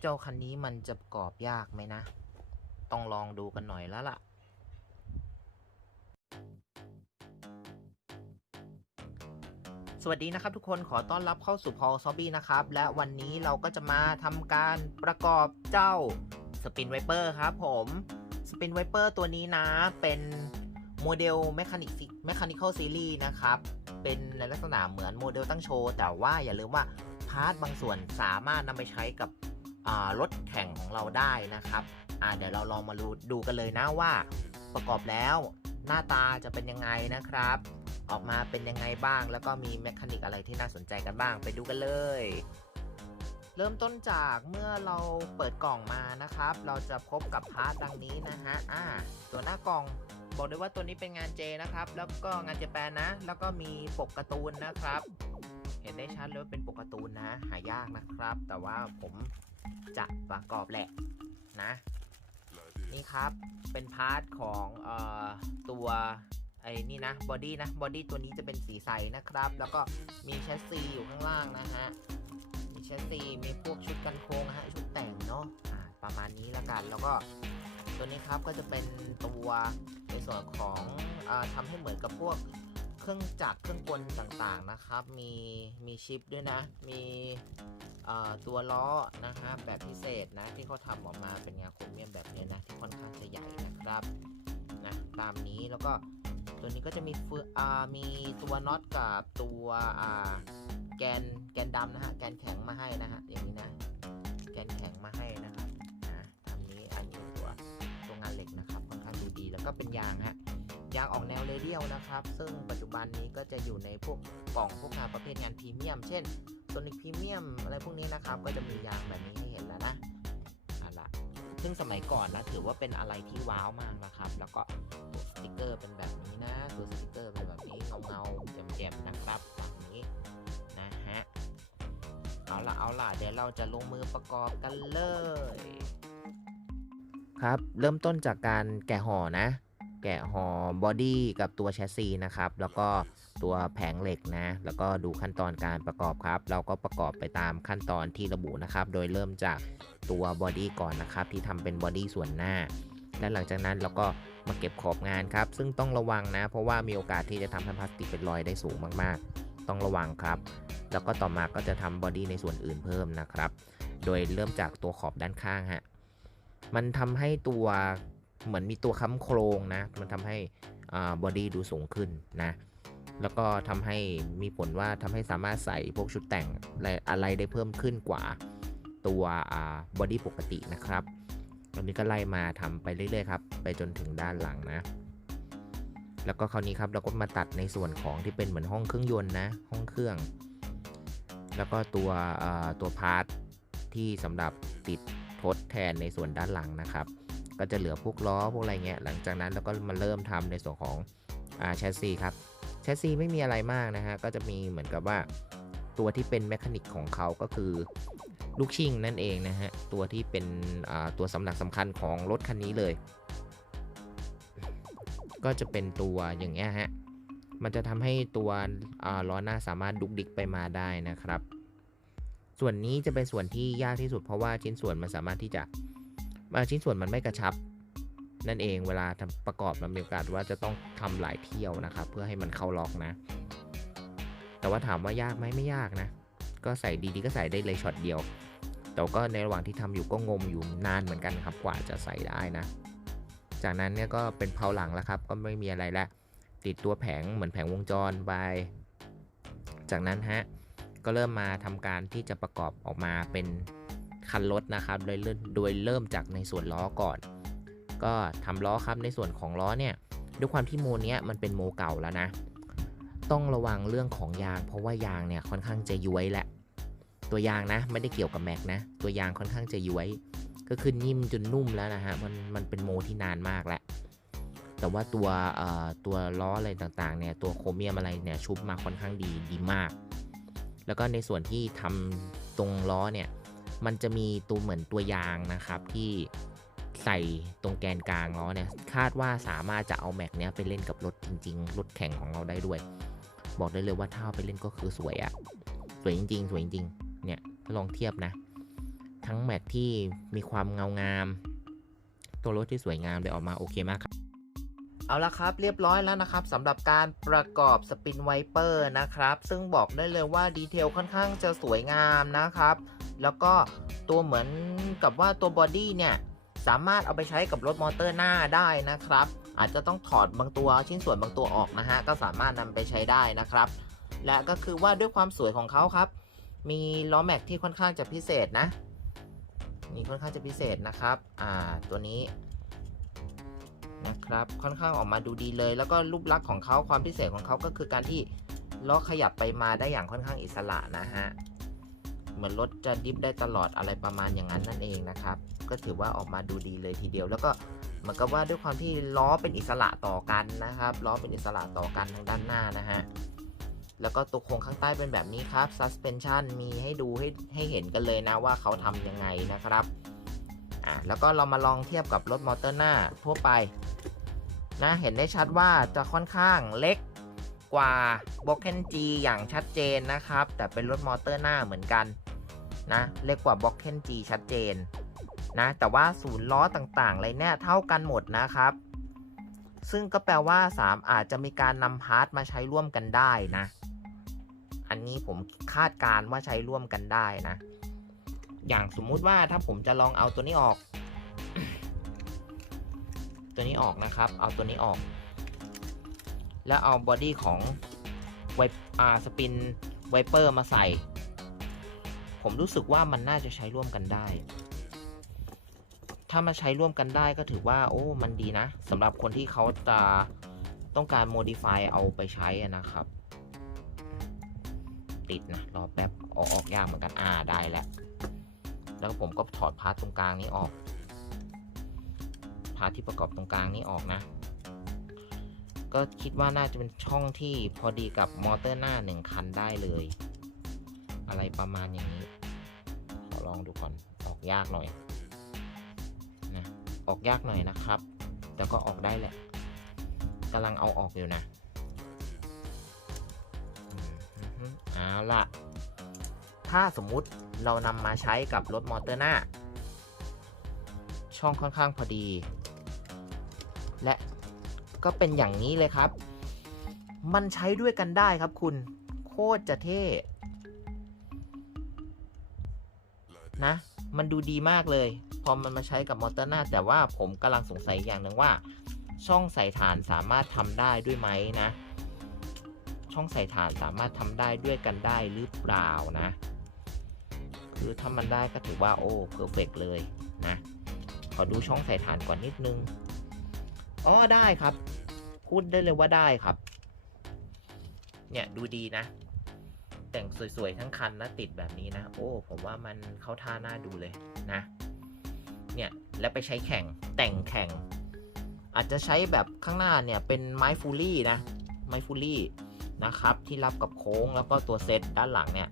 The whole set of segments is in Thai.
เจ้าคันนี้มันจะประกอบยากไหมนะ ต้องลองดูกันหน่อยแล้วล่ะ สวัสดีนะครับทุกคนขอต้อนรับเข้าสู่พอลซอบบี้นะครับ และวันนี้เราก็จะมาทำการประกอบเจ้าสปินไวเปอร์ครับผมสปินไวเปอร์ตัวนี้นะ เป็นโมเดลแมคานิกแมคานิคอลซีรีส์นะครับ เป็นในลักษณะเหมือนโมเดลตั้งโชว์ แต่ว่าอย่าลืมว่าพาร์ทบางส่วนสามารถนำไปใช้กับ รถแข่งของเราได้นะครับเดี๋ยวเราลองมาดูดูกันเลยนะว่า ประกอบแล้วหน้าตาจะเป็นยังไงนะครับ ออกมาเป็นยังไงบ้าง แล้วก็มีแมคานิกอะไรที่น่าสนใจกันบ้างไปดูกันเลย เริ่มต้นจากเมื่อเราเปิดกล่องมานะครับ เราจะพบกับพาร์ทดังนี้นะฮะอ่าตัวหน้ากล่องบอกเลยว่าตัวนี้เป็นงานเจนะครับ แล้วก็งานเจแปนนะ แล้วก็มีปกการ์ตูนนะครับ เห็นได้ชัดเลยว่าเป็นปกการ์ตูนนะ หายากนะครับ แต่ว่าผม จะประกอบแหละนะ นี่ครับเป็นพาร์ทของออตัวไอ้นี่นะบอดี้นะบอดี้ตัวนี้จะเป็นสีใสนะครับ แล้วก็มีแชสซีอยู่ข้างล่างนะฮะมีแชสซีมีพวกชุดกันโค้งนะฮะชุดแต่งเนาะอ่าประมาณนี้ละกันแล้วก็ตัวนี้ครับก็จะเป็นตัวในส่วนของอทำให้เหมือนกับพวก เครื่องจักรเครื่องกลต่างๆนะครับ มีมีชิปด้วยนะ มีตัวล้อนะฮะแบบพิเศษนะที่เขาทำออกมาเป็นงานโครเมียมแบบนี้นะที่ค่อนข้างจะใหญ่นะครับนะตามนี้แล้วก็ตัวนี้ก็จะมีเฟืออ่ามีตัวน็อตกับตัวอาแกนแกนดำนะฮะแกนแข็งมาให้นะฮะอย่างนี้นะ แกนแข็งมาให้นะครับนะตามนี้อันนี้ตัวตัวงานเหล็กนะครับค่อนข้างดูดีแล้วก็เป็นยางฮะ ยางออกแนวเรเดียลนะครับ ซึ่งปัจจุบันนี้ก็จะอยู่ในพวกกล่องพวกงานประเภทงานพรีเมียม เช่นโซนิกพรีเมียมอะไรพวกนี้นะครับ ก็จะมียางแบบนี้ให้เห็นแล้วนะอะละซึ่งสมัยก่อนนะถือว่าเป็นอะไรที่ว้าวมากนะครับ แล้วก็ตัวสติกเกอร์เป็นแบบนี้นะตัวสติกเกอร์เป็นแบบนี้เงาเงาๆแจ่มๆนะครับแบบนี้นะฮะเอาละเอาละเดี๋ยวเราจะลงมือประกอบกันเลย ครับเริ่มต้นจากการแกะห่อนะ แกะห่อบอดี้กับตัวแชสซีนะครับ แล้วก็ตัวแผงเหล็กนะ แล้วก็ดูขั้นตอนการประกอบครับ เราก็ประกอบไปตามขั้นตอนที่ระบุนะครับ โดยเริ่มจากตัวบอดี้ก่อนนะครับ ที่ทำเป็นบอดี้ส่วนหน้า และหลังจากนั้นเราก็มาเก็บขอบงานครับ ซึ่งต้องระวังนะ เพราะว่ามีโอกาสที่จะทำให้พลาสติกเป็นรอยได้สูงมากๆ ต้องระวังครับ แล้วก็ต่อมาก็จะทำบอดี้ในส่วนอื่นเพิ่มนะครับ โดยเริ่มจากตัวขอบด้านข้างฮะ มันทำให้ตัว เหมือนมีตัวค้ำโครงนะ มันทำให้บอดี้ดูสูงขึ้นนะ แล้วก็ทำให้มีผลว่าทำให้สามารถใส่พวกชุดแต่งอะไรไรได้เพิ่มขึ้นกว่าตัวบอดี้ปกตินะครับตอนนี้ก็ไล่มาทำไปเรื่อยๆครับ ไปจนถึงด้านหลังนะ แล้วก็คราวนี้ครับเราก็มาตัดในส่วนของที่เป็นเหมือนห้องเครื่องยนต์นะ ห้องเครื่อง แล้วก็ตัวตัวพาร์ทที่สำหรับติดทดแทนในส่วนด้านหลังนะครับ ก็จะเหลือพวกล้อพวกอะไรเงี้ยหลังจากนั้นเราก็มาเริ่มทำในส่วนของแชสซีครับแชสซีไม่มีอะไรมากนะฮะก็จะมีเหมือนกับว่าตัวที่เป็นแมคานิกของเขาก็คือลูกชิงนั่นเองนะฮะตัวที่เป็นตัวสำนักสำคัญของรถคันนี้เลย ก็จะเป็นตัวอย่างเงี้ยฮะมันจะทำให้ตัวล้อหน้าสามารถดุกดิกไปมาได้นะครับ ส่วนนี้จะเป็นส่วนที่ยากที่สุดเพราะว่าชิ้นส่วนมันสามารถที่จะ ชิ้นส่วนมันไม่กระชับ นั่นเองเวลาทำประกอบมันมีโอกาสว่าจะต้องทำหลายเที่ยวนะครับ เพื่อให้มันเข้าล็อกนะ แต่ว่าถามว่ายากไหมไม่ยากนะ ก็ใส่ดีๆก็ใส่ได้เลยช็อตเดียว แต่ก็ในระหว่างที่ทำอยู่ก็งมอยู่นานเหมือนกันครับกว่าจะใส่ได้นะ จากนั้นเนี่ยก็เป็นเพาหลังแล้วครับ ก็ไม่มีอะไรแล้วติดตัวแผงเหมือนแผงวงจรไปจากนั้นฮะก็เริ่มมาทำการที่จะประกอบออกมาเป็น คันรถนะครับ โดยโดยเริ่มจากในส่วนล้อก่อน ก็ทำล้อครับในส่วนของล้อเนี่ยด้วยความที่โมเนี้ยมันเป็นโมเก่าแล้วนะ ต้องระวังเรื่องของยาง เพราะว่ายางเนี่ยค่อนข้างจะย้วยแหละ ตัวยางนะไม่ได้เกี่ยวกับแม็กนะ ตัวยางค่อนข้างจะย้วย ก็คือนิ่มจนนุ่มแล้วนะฮะมันมันเป็นโมที่นานมากแล้วแต่ว่าตัวตัวล้ออะไรต่างๆเนี่ยตัวโครเมียมอะไรเนี่ยชุบมาค่อนข้างดีดีมาก แล้วก็ในส่วนที่ทำตรงล้อเนี่ย มันจะมีตัวเหมือนตัวยางนะครับที่ใส่ตรงแกนกลางล้อเนี่ยคาดว่าสามารถจะเอาแม็กเนี้ยไปเล่นกับรถจริง ๆ รถแข่งของเราได้ด้วย บอกได้เลยว่าถ้าเอาไปเล่นก็คือสวยอะสวยจริง ๆ สวยจริงๆเนี่ยลองเทียบนะ ทั้งแม็กที่มีความเงางาม ตัวรถที่สวยงามเลยออกมาโอเคมากครับเอาละครับเรียบร้อยแล้วนะครับสำหรับการประกอบสปินไวเปอร์นะครับ ซึ่งบอกได้เลยว่าดีเทลค่อนข้างจะสวยงามนะครับ แล้วก็ตัวเหมือนกับว่าตัวบอดี้เนี่ยสามารถเอาไปใช้กับรถมอเตอร์หน้าได้นะครับ อาจจะต้องถอดบางตัวชิ้นส่วนบางตัวออกนะฮะก็สามารถนำไปใช้ได้นะครับ และก็คือว่าด้วยความสวยของเขาครับ มีล้อแม็กที่ค่อนข้างจะพิเศษนะมีค่อนข้างจะพิเศษนะครับ อ่า ตัวนี้นะครับ ค่อนข้างออกมาดูดีเลย แล้วก็รูปลักษณ์ของเขาความพิเศษของเขาก็คือการที่ล้อขยับไปมาได้อย่างค่อนข้างอิสระนะฮะ เหมือนรถจะดิฟได้ตลอดอะไรประมาณอย่างนั้นนั่นเองนะครับ ก็ถือว่าออกมาดูดีเลยทีเดียว แล้วก็เหมือนกับว่าด้วยความที่ล้อเป็นอิสระต่อกันนะครับล้อเป็นอิสระต่อกันทางด้านหน้านะฮะแล้วก็ตัวโครงข้างใต้เป็นแบบนี้ครับ suspension มีให้ดูให้ให้เห็นกันเลยนะว่าเขาทำยังไงนะครับอะแล้วก็เรามาลองเทียบกับรถมอเตอร์หน้าทั่วไปนะเห็นได้ชัดว่าจะค่อนข้างเล็กกว่า b o k e n G อย่างชัดเจนนะครับ แต่เป็นรถมอเตอร์หน้าเหมือนกัน นะเล็กกว่า b o k e n G ชัดเจนนะแต่ว่าศูนย์ล้อต่างๆอะไรเนี่ยเท่ากันหมดนะครับ ซึ่งก็แปลว่า 3 อาจจะมีการนำพาร์ทมาใช้ร่วมกันได้นะ อันนี้ผมคาดการณ์ว่าใช้ร่วมกันได้นะ อย่างสมมุติว่าถ้าผมจะลองเอาตัวนี้ออก ตัวนี้ออกนะครับ เอาตัวนี้ออก แล้วเอาบอดี้ของไวอาสปินไวเปอร์มาใส่ ผมรู้สึกว่ามันน่าจะใช้ร่วมกันได้ ถ้ามาใช้ร่วมกันได้ก็ถือว่า โอ้ มันดีนะสำหรับคนที่เขาจะต้องการ modify เอาไปใช้นะครับ ติดนะ รอแป๊บออกออกยากเหมือนกัน อ่า ได้แล้ว แล้วผมก็ถอดพาร์ทตรงกลางนี้ออก พาร์ทที่ประกอบตรงกลางนี้ออกนะ ก็คิดว่าน่าจะเป็นช่องที่พอดีกับมอเตอร์หน้าหนึ่งคันได้เลย อะไรประมาณอย่างนี้ อลองดูก่อนออกยากหน่อยนะออกยากหน่อยนะครับ แต่ก็ออกได้แหละกำลังเอาออกอยู่นะอืมอือฮึเอาล่ะ ถ้าสมมุติเรานำมาใช้กับรถมอเตอร์หน้า ช่องค่อนข้างพอดี และก็เป็นอย่างนี้เลยครับ มันใช้ด้วยกันได้ครับคุณ โคตรจะเท่ นะ มันดูดีมากเลย พอมันมาใช้กับมอเตอร์หน้า แต่ว่าผมกำลังสงสัยอย่างหนึ่งว่า ช่องใส่ถ่านสามารถทำได้ด้วยไหมนะ ช่องใส่ถ่านสามารถทำได้ด้วยกันได้หรือเปล่านะ คือถ้ามันได้ก็ถือว่าโอ้เพอร์เฟกเลยนะ ขอดูช่องใส่ฐานก่อนนิดนึงอ๋อได้ครับ พูดได้เลยว่าได้ครับ เนี่ยดูดีนะ แต่งสวยๆ ทั้งคันนะติดแบบนี้นะ โอ้ ผมว่ามันเข้าท่าหน่าดูเลยนะ เนี่ยแล้วไปใช้แข่งแต่งแข่ง อาจจะใช้แบบข้างหน้าเนี่ยเป็นไม้ฟูลี่นะ ไม้ฟูลี่นะครับ ที่รับกับโค้งแล้วก็ตัวเซตด้านหลังเนี่ย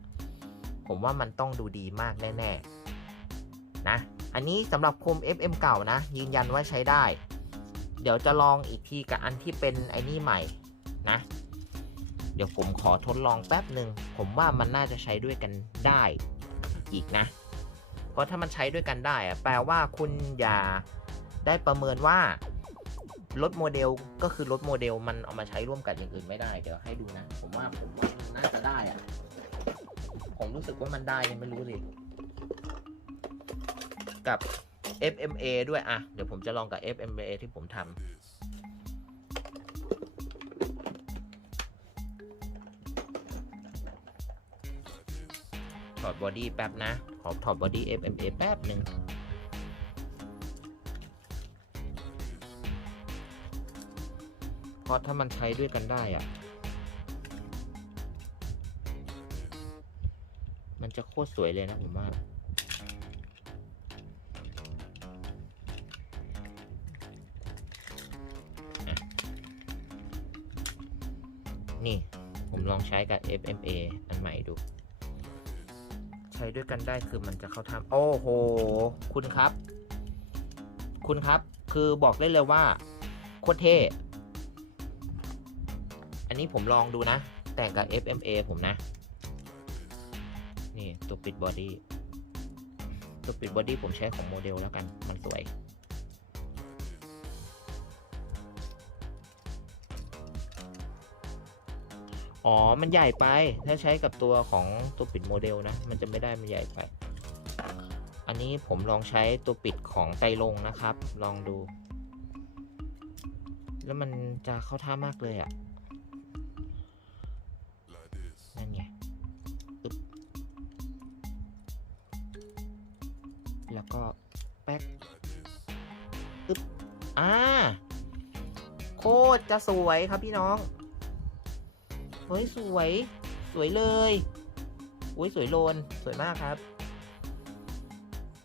ผมว่ามันต้องดูดีมากแน่ๆนะ อันนี้สำหรับโคม FM เก่านะ ยืนยันว่าใช้ได้ เดี๋ยวจะลองอีกทีกับอันที่เป็นไอ้นี่ใหม่นะ เดี๋ยวผมขอทดลองแป๊บหนึ่งผมว่ามันน่าจะใช้ด้วยกันได้อีกนะ เพราะถ้ามันใช้ด้วยกันได้อะแปลว่าคุณอย่าได้ประเมินว่ารถโมเดลก็คือรถโมเดลมันเอามาใช้ร่วมกับอย่างอื่นไม่ได้ เดี๋ยวให้ดูนะ ผมว่าผมว่าน่าจะได้อะผมรู้สึกว่ามันได้ยังไม่รู้สิกับ FMA ด้วยอะเดี๋ยวผมจะลองกับ FMA ที่ผมทำ อดบอดี้แป๊บนะ ขอถอดบอดี้ FMA แป๊บหนึ่งเพราะถ้ามันใช้ด้วยกันได้อะมันจะโคตรสวยเลยนะผมว่านี่ ผมลองใช้กับ FMA อันใหม่ดู ใช้ด้วยกันได้คือมันจะเข้าทำโอ้โห คุณครับ คุณครับ คือบอกได้เลยว่าโคตรเท่อันนี้ผมลองดูนะ แต่งกับ FMA ผมนะ นี่ตัวปิดบอดี้ตัวปิดบอดี้ผมใช้ของโมเดลแล้วกัน มันสวย อ๋อ มันใหญ่ไป ถ้าใช้กับตัวของตัวปิดโมเดลนะ มันจะไม่ได้มันใหญ่ไป อันนี้ผมลองใช้ตัวปิดของไตรลงนะครับ ลองดู แล้วมันจะเข้าท่ามากเลยอะ่ะนั่นไงอึบแล้วก็แป๊กอึ๊บอ่า โคตรจะสวยครับพี่น้อง เฮ้ยสวย สวยเลยอุ้ยสวยโลนสวยมากครับ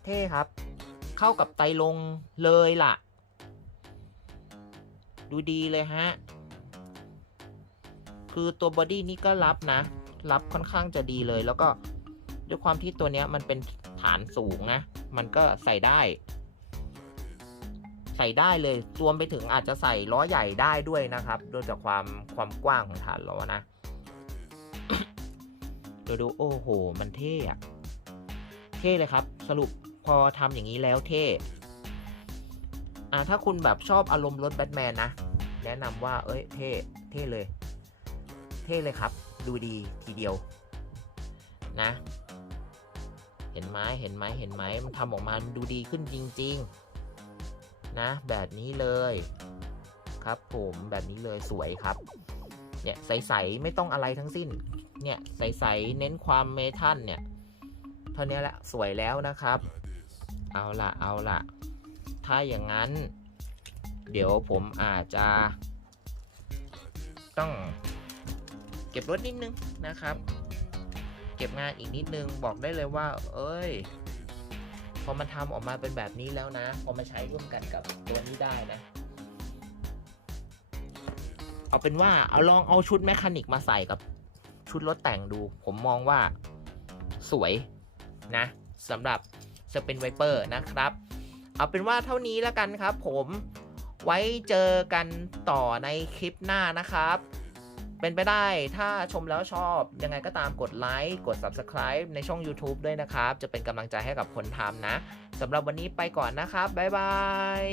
เท่ครับ เข้ากับไตลงเลยล่ะ ดูดีเลยฮะ คือตัวบอดี้นี่ก็รับนะ รับค่อนข้างจะดีเลย แล้วก็ด้วยความที่ตัวเนี้ยมันเป็นฐานสูงนะ มันก็ใส่ได้ ใส่ได้เลยรวมไปถึงอาจจะใส่ล้อใหญ่ได้ด้วยนะครับ โดยจากความความกว้างของฐานล้อนะ เดี๋ยวดูโอ้โห มันเท่อะเท่เลยครับ สรุปพอทำอย่างนี้แล้วเท่อ่าถ้าคุณแบบชอบอารมณ์รถแบทแมนนะ แนะนำว่าเอ้ยเท่เท่เลย เท่เลยครับ ดูดีทีเดียวนะ เห็นไหมเห็นไหมเห็นไหมมันทำออกมามันดูดีขึ้นจริง ๆ นะ แบบนี้เลยครับผมแบบนี้เลยสวยครับ เนี่ยใส ๆ ไม่ต้องอะไรทั้งสิ้น เนี่ยใสๆเน้นความเมทัลเนี่ยเท่านี้แหละสวยแล้วนะครับ เอาละเอาละถ้าอย่างนั้น เดี๋ยวผมอาจจะ ต้องเก็บรถนิดนึงนะครับ เก็บงานอีกนิดนึงบอกได้เลยว่า เอ้ยพอมันทำออกมาเป็นแบบนี้แล้วนะ พอมาใช้ร่วมกันกับตัวนี้ได้นะ เอาเป็นว่าเอาลองเอาชุดแมคานิกมาใส่กับ ชุดรถแต่งดู ผมมองว่าสวยนะสำหรับสเปนไวเปอร์นะครับ เอาเป็นว่าเท่านี้แล้วกันครับผมไว้เจอกันต่อในคลิปหน้านะครับ เป็นไปได้ถ้าชมแล้วชอบยังไงก็ตามกดไลค์กด Subscribe ในช่อง YouTube ด้วยนะครับ จะเป็นกำลังใจให้กับคนทำนะสำหรับวันนี้ไปก่อนนะครับ บ๊ายบาย